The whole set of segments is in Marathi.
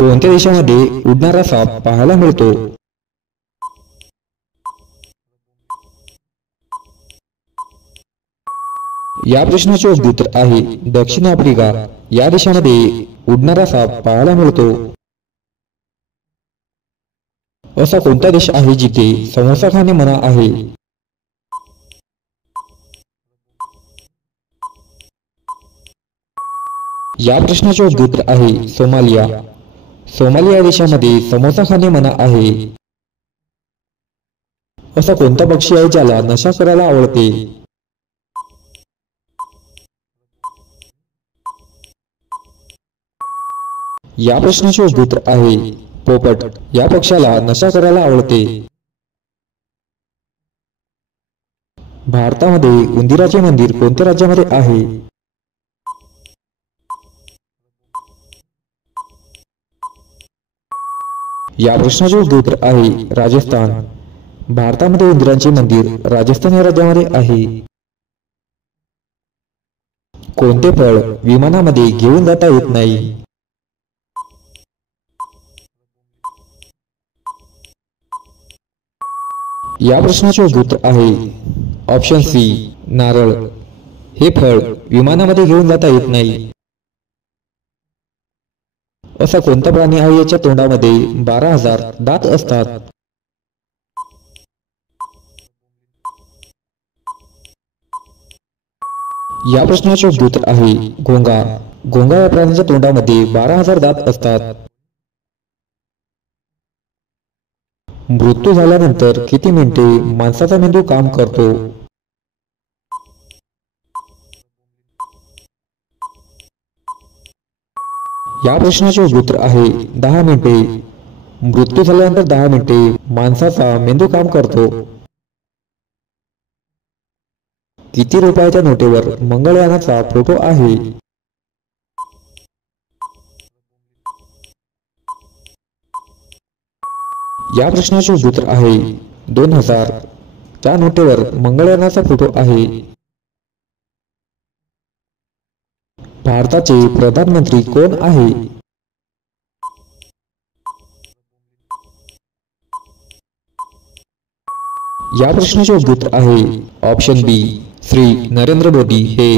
कोणत्या देशामध्ये उडणारा साप पाहायला मिळतो? या प्रश्नाचे उत्तर आहे दक्षिण आफ्रिका या देशामध्ये उडणारा साप पाहायला मिळतो. असा कोणता देश आहे जिथे समोसा खाणे मना आहे? या प्रश्नाचे उत्तर आहे सोमालिया. सोमालिया देशामध्ये समोसा खाणे मना आहे. असा कोणता पक्षी आहे ज्याला नशा करायला आवडते? या प्रश्नाचे उत्तर आहे पोपट. या पक्षाला नशा करायला आवडते. भारतामध्ये उंदीराचे मंदिर कोणत्या राज्यामध्ये आहे? या प्रश्नाचे उत्तर आहे राजस्थान. भारतामध्ये उंदीरांचे मंदिर राजस्थान या राज्यामध्ये आहे. कोणते फळ विमानामध्ये घेऊन जाता येत नाही? या प्रश्नाचे उत्तर आहे ऑप्शन सी नारळ. हे फळ विमानामध्ये घेऊन जाता येत नाही. असा कोणता प्राणी आहे याच्या तोंडामध्ये 12,000 दात असतात? या प्रश्नाचे उत्तर आहे घोंगा. घोंगा या प्राण्याच्या तोंडामध्ये 12,000 दात असतात. मृत्यू झाल्यानंतर किती मिनिटे माणसाचा मेंदू काम करतो? या प्रश्नाचे उत्तर आहे 10 मिनिटे. मृत्यू झाल्यानंतर 10 मिनिटे माणसाचा मेंदू काम करतो. किती रुपयाच्या नोटेवर मंगळयानाचा फोटो आहे? या प्रश्नाचे उत्तर आहे 2000. त्या नोटेवर मंगळयानाचा फोटो आहे. भारताचे प्रधानमंत्री कोण आहे? या प्रश्नाचे उत्तर आहे ऑप्शन बी श्री नरेंद्र मोदी हे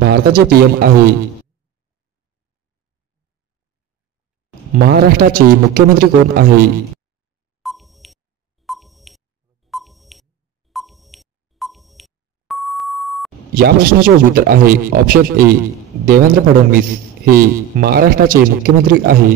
भारताचे पीएम आहे. महाराष्ट्राचे मुख्यमंत्री कोण आहे? या प्रश्नाचे उत्तर आहे ऑप्शन ए देवेंद्र फडणवीस हे महाराष्ट्राचे मुख्यमंत्री आहे.